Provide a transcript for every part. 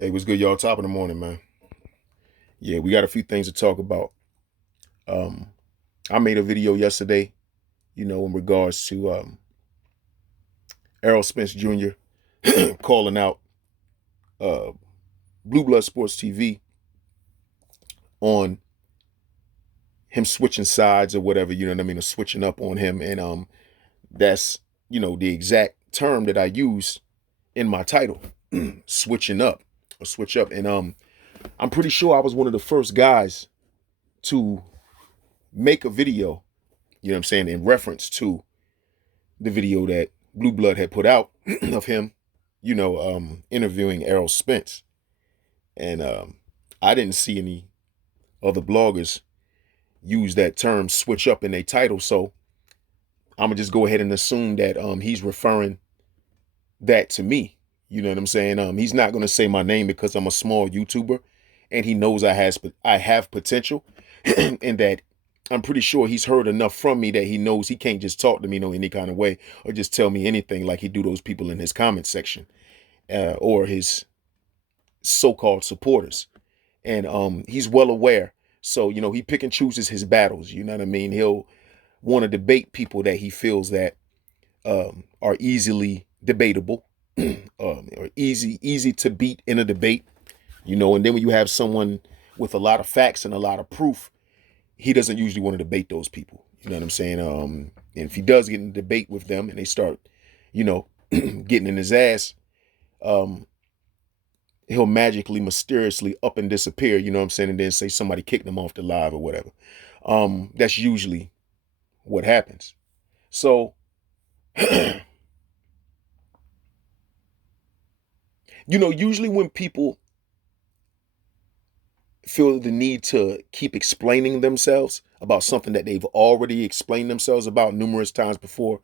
Hey, what's good, y'all? Top of the morning, man. Yeah, we got a few things to talk about. Um, I made a video yesterday, in regards to Errol Spence Jr. calling out uh, Blue Blood Sports TV on him switching sides or whatever, you know what I mean, or switching up on him. And that's, the exact term that I use in my title, switching up or switch up. And I'm pretty sure I was one of the first guys to make a video, in reference to the video that Blue Blood had put out of him, interviewing Errol Spence. And I didn't see any other bloggers use that term switch up in their title. So I'm gonna just go ahead and assume that he's referring that to me. You know what I'm saying? He's not gonna say my name because I'm a small YouTuber and he knows I have potential and that I'm pretty sure he's heard enough from me that he knows he can't just talk to me any kind of way or just tell me anything like he do those people in his comment section or his so-called supporters. And he's well aware. So, he pick and chooses his battles. You know what I mean? He'll want to debate people that he feels that are easily debatable or easy to beat in a debate. And then when you have someone with a lot of facts and a lot of proof, he doesn't usually want to debate those people. You know what I'm saying? And if he does get in a debate with them and they start, getting in his ass, he'll magically, mysteriously up and disappear, you know what I'm saying? And then say somebody kicked him off the live or whatever. That's usually what happens. So, usually when people feel the need to keep explaining themselves about something that they've already explained themselves about numerous times before,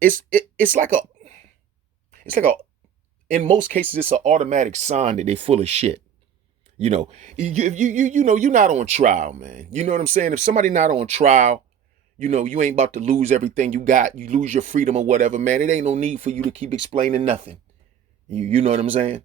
it's like a it's like a in most cases it's an automatic sign that they full of shit. You know, you're not on trial, man. You know what I'm saying? If somebody not on trial, you ain't about to lose everything you got. You lose your freedom or whatever, man. It ain't no need for you to keep explaining nothing. You know what I'm saying?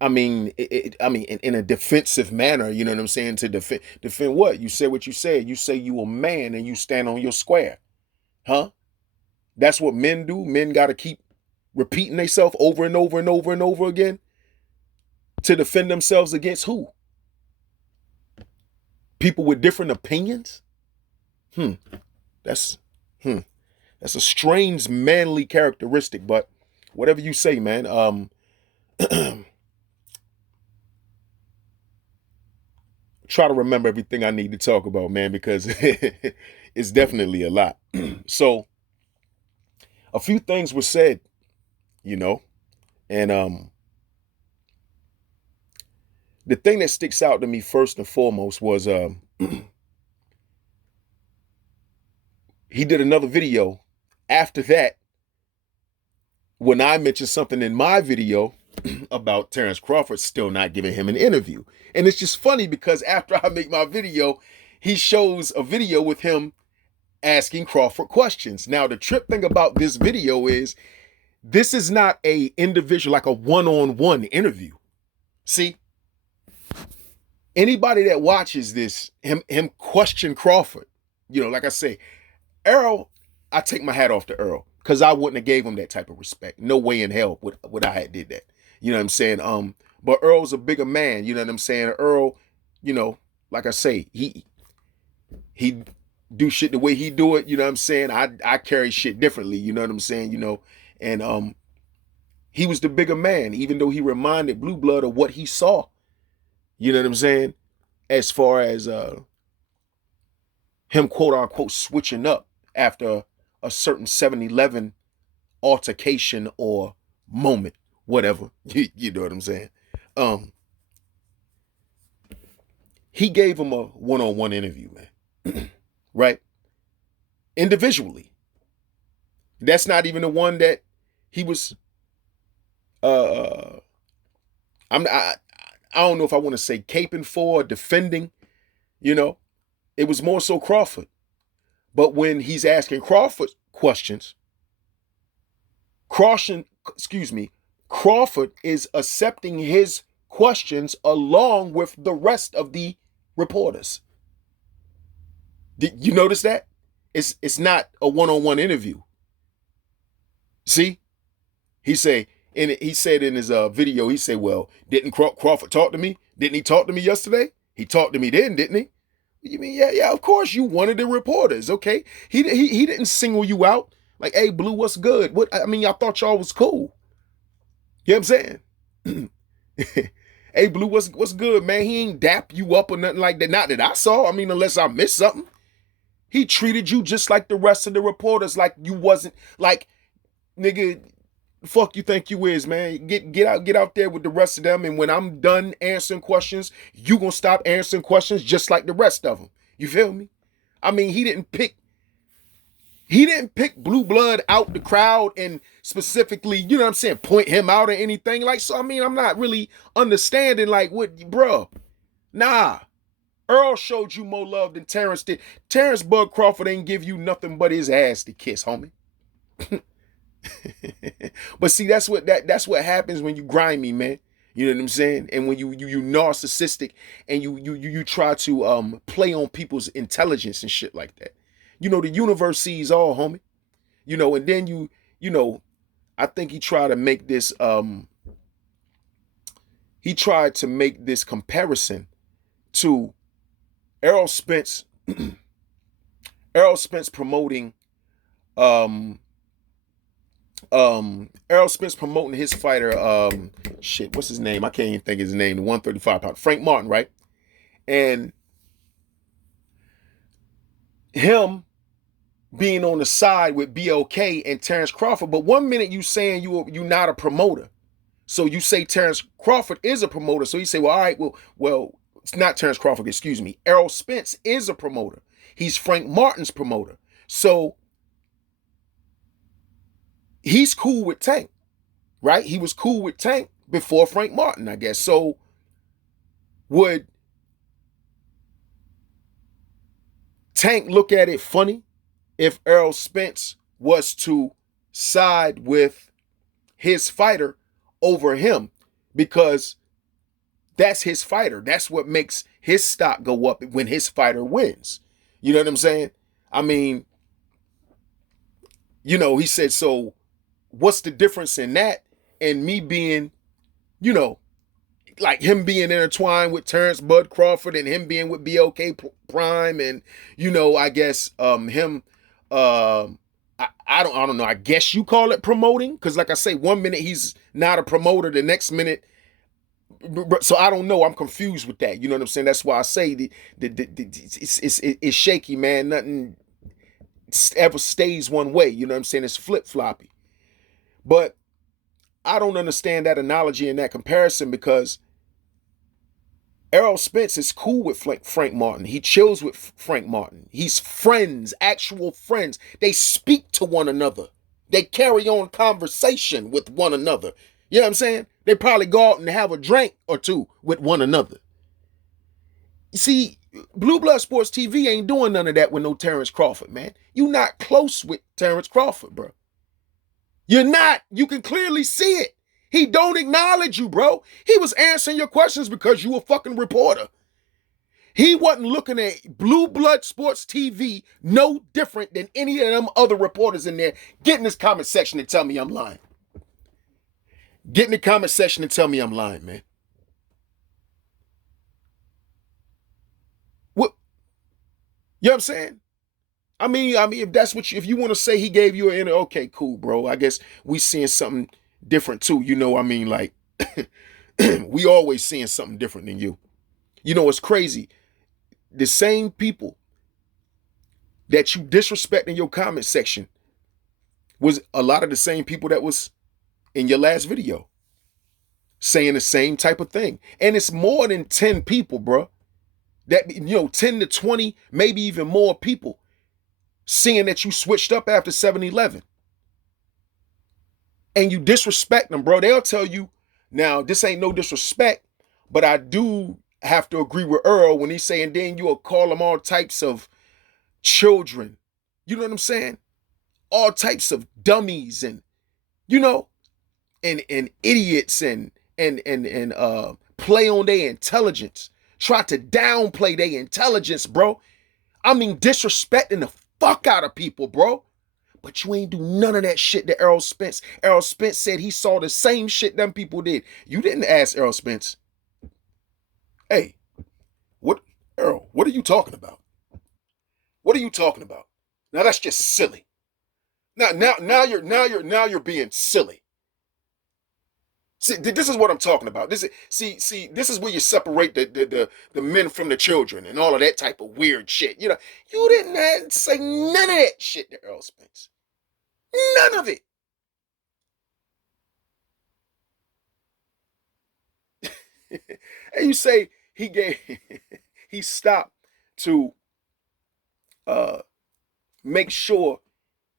I mean, in a defensive manner, you know what I'm saying? To defend what? You said what you said. You say you a man and you stand on your square. Huh? That's what men do. Men got to keep repeating themselves over and over and over and over again to defend themselves against who? People with different opinions? Hmm. That's hmm. That's a strange manly characteristic, but whatever you say, man. Try to remember everything I need to talk about, man, because it's definitely a lot. So a few things were said, you know, and the thing that sticks out to me first and foremost was he did another video after that when I mentioned something in my video about Terrence Crawford still not giving him an interview. And it's just funny because after I make my video, he shows a video with him asking Crawford questions. Now, the trip thing about this video is this is not a individual, like a one-on-one interview. See, anybody that watches this, him question Crawford, like I say, Earl, I take my hat off to Earl because I wouldn't have gave him that type of respect. No way in hell would I had did that. You know what I'm saying? But Earl's a bigger man. You know what I'm saying? Earl, like I say, he do shit the way he do it. You know what I'm saying? I carry shit differently. You know what I'm saying? And he was the bigger man, even though he reminded Blue Blood of what he saw. You know what I'm saying? As far as him quote unquote switching up after a certain 7-Eleven altercation or moment, whatever. You know what I'm saying? Um, he gave him a one-on-one interview, man. Right? Individually. That's not even the one that he was uh I don't know if I want to say caping for or defending, you know. It was more so Crawford. But when he's asking Crawford questions, excuse me, Crawford is accepting his questions along with the rest of the reporters. Did you notice that? It's not a one-on-one interview. See? He said in his video, he said, well, didn't Crawford talk to me? Didn't he talk to me yesterday? He talked to me then, didn't he? You mean, yeah, of course you wanted the reporters, okay? He didn't single you out. Like, hey, Blue, what's good? What I mean, I thought y'all was cool. You know what I'm saying? Hey, Blue, what's good, man? He ain't dap you up or nothing like that. Not that I saw. I mean, unless I missed something. He treated you just like the rest of the reporters, like you wasn't, like, nigga, fuck you think you is, man. Get out there with the rest of them, and when I'm done answering questions, you gonna stop answering questions just like the rest of them. You feel me? I mean, he didn't pick blue blood out the crowd and specifically, you know what I'm saying, point him out or anything. Like, so I mean, I'm not really understanding, like, what, bro. Nah. Earl showed you more love than Terrence did. Terrence Bud Crawford ain't give you nothing but his ass to kiss, homie. But see, that's what happens when you grimy, man. You know what I'm saying? And when you narcissistic and you try to play on people's intelligence and shit like that. You know, the universe sees all, homie. You know, and then you know, I think he tried to make this comparison to Errol Spence promoting Errol Spence promoting his fighter, what's his name? I can't even think of his name. The 135 pound Frank Martin, right? And him being on the side with BLK and Terrence Crawford. But one minute you saying you're not a promoter, so you say Terrence Crawford is a promoter. So you say, well, all right, well, it's not Terrence Crawford, excuse me. Errol Spence is a promoter. He's Frank Martin's promoter. So he's cool with Tank, right? He was cool with Tank before Frank Martin, I guess. So would Tank look at it funny if Errol Spence was to side with his fighter over him? Because that's his fighter. That's what makes his stock go up when his fighter wins. You know what I'm saying? I mean, you know, he said, so what's the difference in that and me being, you know, like him being intertwined with Terrence Bud Crawford and him being with BLK Prime and, you know, I guess him, I don't know. I guess you call it promoting, because like I say, one minute he's not a promoter, the next minute. So I don't know. I'm confused with that. You know what I'm saying? That's why I say it's shaky, man. Nothing ever stays one way. You know what I'm saying? It's flip-floppy. But I don't understand that analogy and that comparison, because Errol Spence is cool with Frank Martin. He chills with Frank Martin. He's friends, actual friends. They speak to one another. They carry on conversation with one another. You know what I'm saying? They probably go out and have a drink or two with one another. You see, Blue Blood Sports TV ain't doing none of that with no Terrence Crawford, man. You not close with Terrence Crawford, bro. You're not. You can clearly see it. He don't acknowledge you, bro. He was answering your questions because you a fucking reporter. He wasn't looking at Blue Blood Sports TV no different than any of them other reporters in there. Get in this comment section and tell me I'm lying. Get in the comment section and tell me I'm lying, man. What? You know what I'm saying? I mean, if that's what if you want to say he gave you an okay, cool, bro. I guess we seeing something different too. You know, I mean, like we always seeing something different than you. You know, it's crazy. The same people that you disrespect in your comment section was a lot of the same people that was in your last video saying the same type of thing. And it's more than 10 people, bro. That, you know, 10 to 20, maybe even more people seeing that you switched up after 7-Eleven. And you disrespect them, bro. They'll tell you, now, this ain't no disrespect, but I do have to agree with Earl when he's saying then you'll call them all types of children. You know what I'm saying? All types of dummies and, you know, and idiots and play on their intelligence, try to downplay their intelligence, bro. I mean, disrespecting the fuck out of people, bro. But you ain't do none of that shit to Errol Spence. Errol Spence said he saw the same shit them people did. You didn't ask Errol Spence, hey, what, Errol, what are you talking about? What are you talking about? Now that's just silly. Now you're being silly. See, this is what I'm talking about. This is where you separate the men from the children and all of that type of weird shit. You know, you didn't say none of that shit to Errol Spence. None of it. And you say he stopped to make sure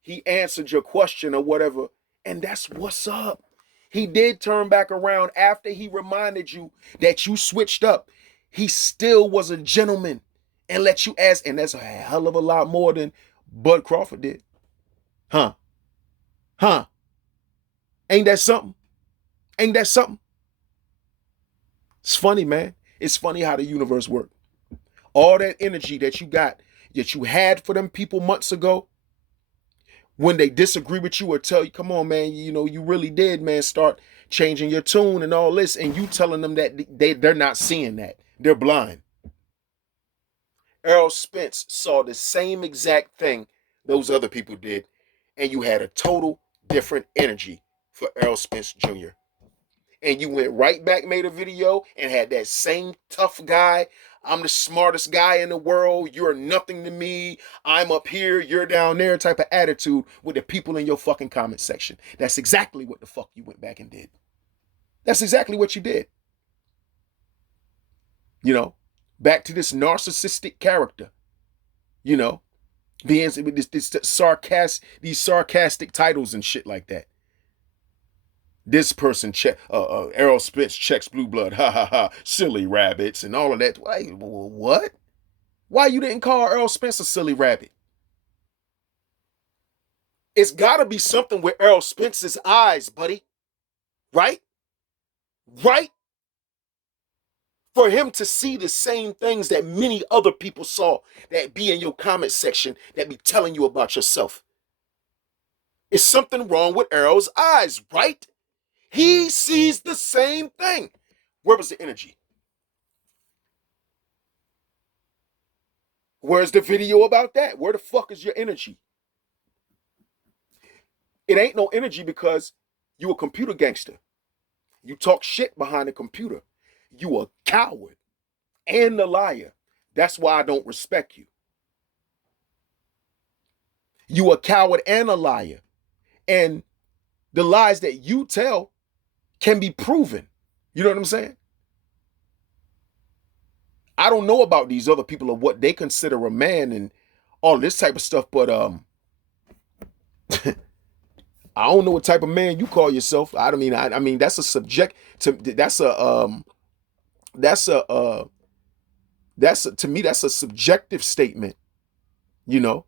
he answered your question or whatever, and that's what's up. He did turn back around after he reminded you that you switched up. He still was a gentleman and let you ask, and that's a hell of a lot more than Bud Crawford did. Huh? Huh? Ain't that something? Ain't that something? It's funny, man. It's funny how the universe works. All that energy that you got, that you had for them people months ago, when they disagree with you or tell you, come on, man, you know, you really did, man, start changing your tune and all this, and you telling them that they're not seeing that. They're blind. Errol Spence saw the same exact thing those other people did, and you had a total different energy for Errol Spence Jr. And you went right back, made a video, and had that same tough guy. I'm the smartest guy in the world. You're nothing to me. I'm up here. You're down there type of attitude with the people in your fucking comment section. That's exactly what the fuck you went back and did. That's exactly what you did. You know, back to this narcissistic character, you know, being with these sarcastic titles and shit like that. This person Errol Spence checks blue blood, ha ha ha, silly rabbits and all of that. What? Why you didn't call Errol Spence a silly rabbit? It's gotta be something with Errol Spence's eyes, buddy. Right? Right? For him to see the same things that many other people saw that be in your comment section that be telling you about yourself. It's something wrong with Errol's eyes, right? He sees the same thing. Where was the energy? Where's the video about that? Where the fuck is your energy? It ain't no energy because you a computer gangster. You talk shit behind the computer. You a coward and a liar. That's why I don't respect you. You a coward and a liar. And the lies that you tell can be proven. You know what I'm saying? I don't know about these other people of what they consider a man and all this type of stuff, but I don't know what type of man you call yourself. I mean that's a subject to to me that's a subjective statement, you know,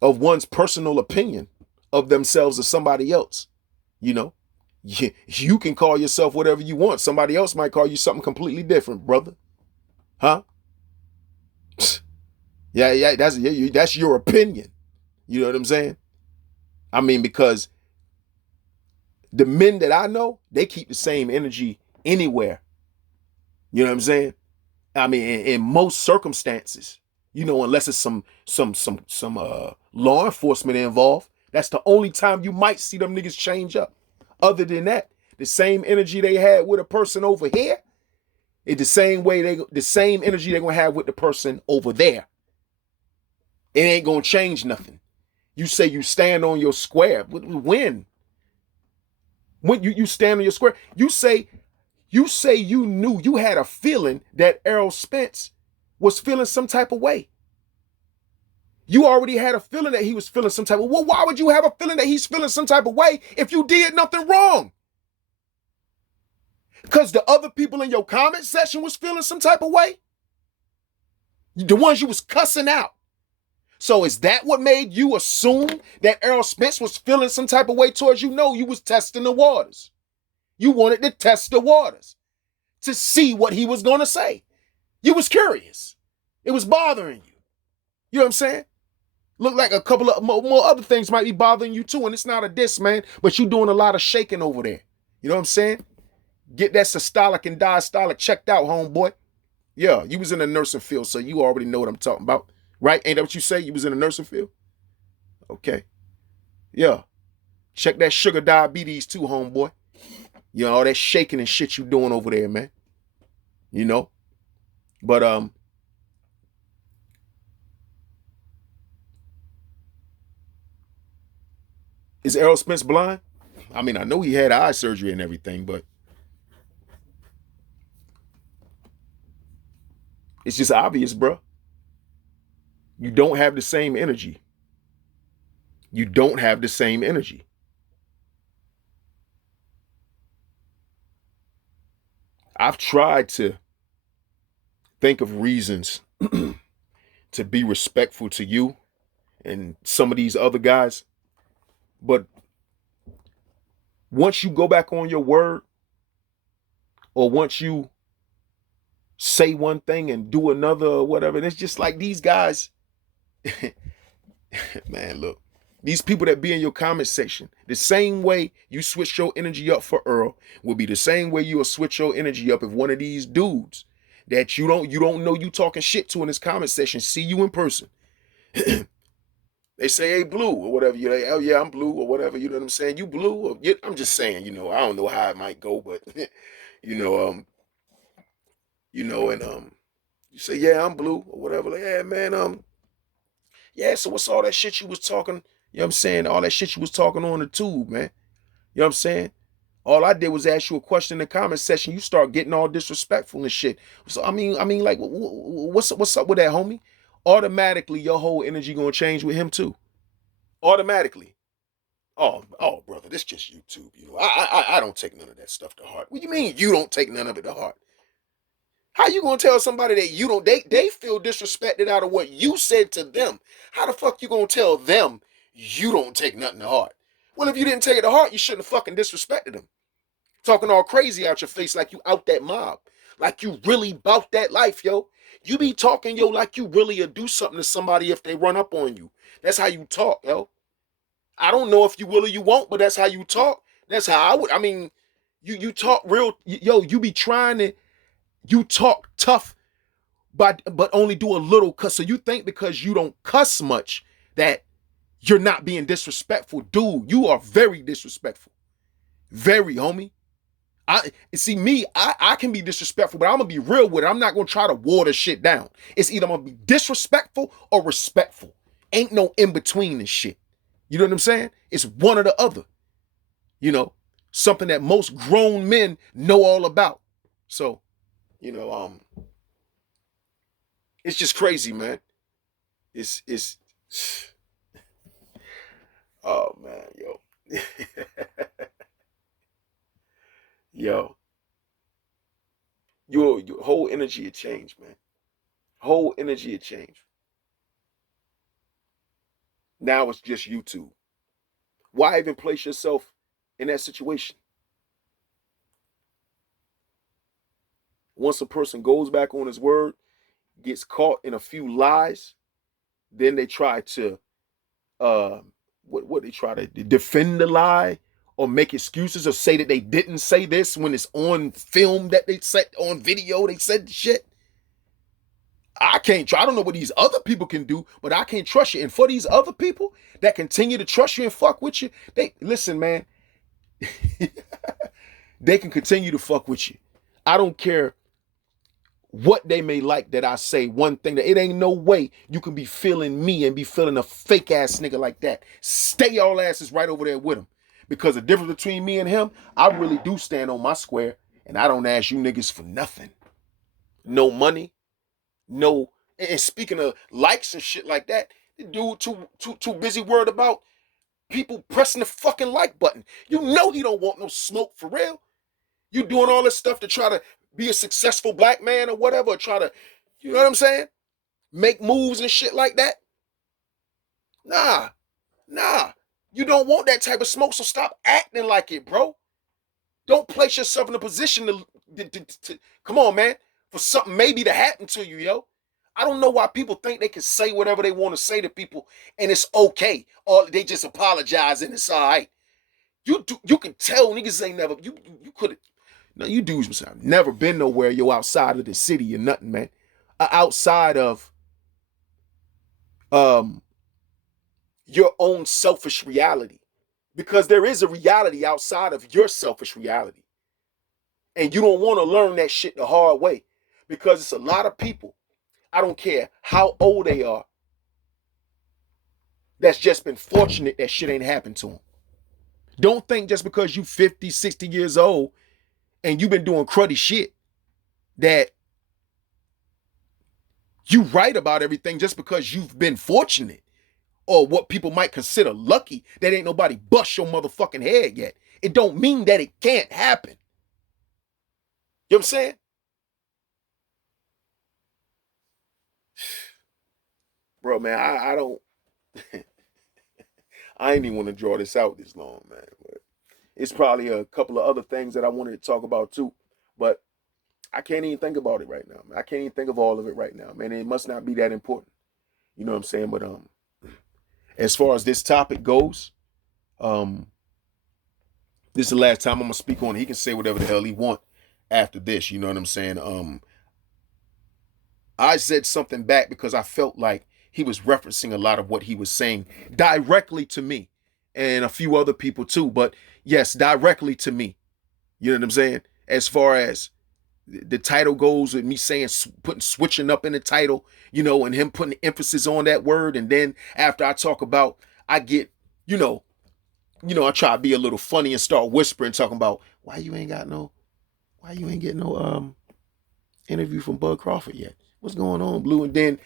of one's personal opinion of themselves or somebody else, you know. You can call yourself whatever you want. Somebody else might call you something completely different, brother. Huh? Yeah, that's your opinion. You know what I'm saying? I mean, because the men that I know, they keep the same energy anywhere. You know what I'm saying? I mean, in most circumstances, you know, unless it's some law enforcement involved, that's the only time you might see them niggas change up. Other than that, the same energy they had with a person over here is the same energy they're gonna have with the person over there. It ain't gonna change nothing. You say you stand on your square. When you stand on your square, you say you knew, you had a feeling that Errol Spence was feeling some type of way. You already had a feeling that he was feeling some type of way. Well, why would you have a feeling that he's feeling some type of way if you did nothing wrong? Because the other people in your comment section was feeling some type of way. The ones you was cussing out. So is that what made you assume that Errol Spence was feeling some type of way towards you? No, you was testing the waters. You wanted to test the waters to see what he was going to say. You was curious. It was bothering you. You know what I'm saying? Look like a couple of more other things might be bothering you too, and it's not a diss, man, but you doing a lot of shaking over there. You know what I'm saying? Get that systolic and diastolic checked out, homeboy. Yeah, you was in the nursing field, so you already know what I'm talking about, right? Ain't that what you say? You was in the nursing field? Okay. Yeah. Check that sugar diabetes too, homeboy. You know, all that shaking and shit you doing over there, man. You know? But is Errol Spence blind? I mean, I know he had eye surgery and everything, but it's just obvious, bro. You don't have the same energy. You don't have the same energy. I've tried to think of reasons to be respectful to you and some of these other guys, but once you go back on your word, or once you say one thing and do another or whatever, and it's just like these guys, man, look, these people that be in your comment section, the same way you switch your energy up for Earl will be the same way you'll switch your energy up if one of these dudes that you don't know you talking shit to in this comment section see you in person. They say, hey, blue, or whatever. You're like, oh, yeah, I'm blue, or whatever. You know what I'm saying? You blue? Or, yeah, I'm just saying, I don't know how it might go, but, you know, and you say, yeah, I'm blue, or whatever. Like, yeah, man, yeah, so what's all that shit you was talking, you know what I'm saying? All that shit you was talking on the tube, man. You know what I'm saying? All I did was ask you a question in the comment section. You start getting all disrespectful and shit. So like, what's up with that, homie? Automatically, your whole energy gonna change with him too. Automatically. Oh, brother, this just YouTube. I don't take none of that stuff to heart. What do you mean you don't take none of it to heart? How you gonna tell somebody that you don't? They feel disrespected out of what you said to them. How the fuck you gonna tell them you don't take nothing to heart? Well, if you didn't take it to heart, you shouldn't have fucking disrespected them. Talking all crazy out your face like you out that mob, like you really bout that life, yo. You be talking, yo, like you really do something to somebody if they run up on you. That's how you talk, yo. I don't know if you will or you won't, but that's how you talk. That's how I would. I mean, you talk real, yo. You be trying to, you talk tough, but only do a little cuss. So you think because you don't cuss much that you're not being disrespectful, dude. You are very disrespectful, very, homie. I see me. I can be disrespectful, but I'm gonna be real with it. I'm not gonna try to water shit down. It's either I'm gonna be disrespectful or respectful. Ain't no in between and shit. You know what I'm saying? It's one or the other. Something that most grown men know all about. So, you know, it's just crazy, man. It's oh man, yo. Yo, your whole energy had changed, man. Whole energy had changed. Now it's just YouTube. Why even place yourself in that situation? Once a person goes back on his word, gets caught in a few lies, then they try to what they try to defend the lie or make excuses or say that they didn't say this when it's on film that they said on video they said the shit. I can't try. I don't know what these other people can do, but I can't trust you. And for these other people that continue to trust you and fuck with you, they listen, man. They can continue to fuck with you. I don't care what they may like that I say one thing, that it ain't no way you can be feeling me and be feeling a fake ass nigga like that. Stay y'all asses right over there with him. Because the difference between me and him, I really do stand on my square and I don't ask you niggas for nothing. No money, no. And speaking of likes and shit like that, the dude too busy worried about people pressing the fucking like button. You know he don't want no smoke for real. You doing all this stuff to try to be a successful black man or whatever, or try to, you know what I'm saying? Make moves and shit like that. Nah, nah. You don't want that type of smoke, so stop acting like it, bro. Don't place yourself in a position to come on, man, for something maybe to happen to you, yo. I don't know why people think they can say whatever they want to say to people and it's okay, or they just apologize and it's all right. You can tell niggas ain't never you could have. No, you dudes have never been nowhere. Yo, outside of the city or nothing, man. Outside of um your own selfish reality, because there is a reality outside of your selfish reality, and you don't want to learn that shit the hard way, because it's a lot of people. I don't care how old they are. That's just been fortunate that shit ain't happened to them. Don't think just because you 50, 60 years old and you've been doing cruddy shit that you right about everything just because you've been fortunate or what people might consider lucky that ain't nobody bust your motherfucking head yet. It don't mean that it can't happen. You know what I'm saying? Bro, man, I don't I ain't even want to draw this out this long, man. But it's probably a couple of other things that I wanted to talk about too. But I can't even think about it right now, man. I can't even think of all of it right now, man. It must not be that important. You know what I'm saying? But as far as this topic goes, um, this is the last time I'm gonna speak on it. He can say whatever the hell he want after this. You know what I'm saying? I said something back because I felt like he was referencing a lot of what he was saying directly to me and a few other people too. But yes, directly to me. You know what I'm saying? As far as the title goes, with me saying putting switching up in the title, you know, and him putting emphasis on that word, and then after I talk about, I get, you know, I try to be a little funny and start whispering, talking about why you ain't getting no interview from Bud Crawford yet? What's going on, Blue? And then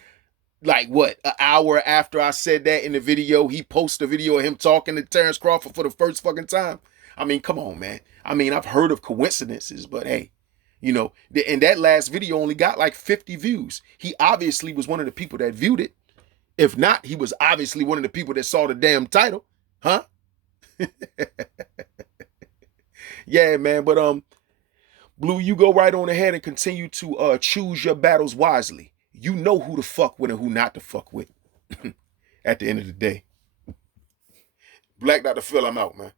like what, an hour after I said that in the video, he posted a video of him talking to Terrence Crawford for the first fucking time. I mean, come on, man. I mean, I've heard of coincidences, but hey, you know, and that last video only got like 50 views. He obviously was one of the people that viewed it. If not, he was obviously one of the people that saw the damn title. Huh? Yeah, man. But Blue, you go right on ahead and continue to choose your battles wisely. You know who to fuck with and who not to fuck with. At the end of the day. Black Dr. Phil, I'm out, man.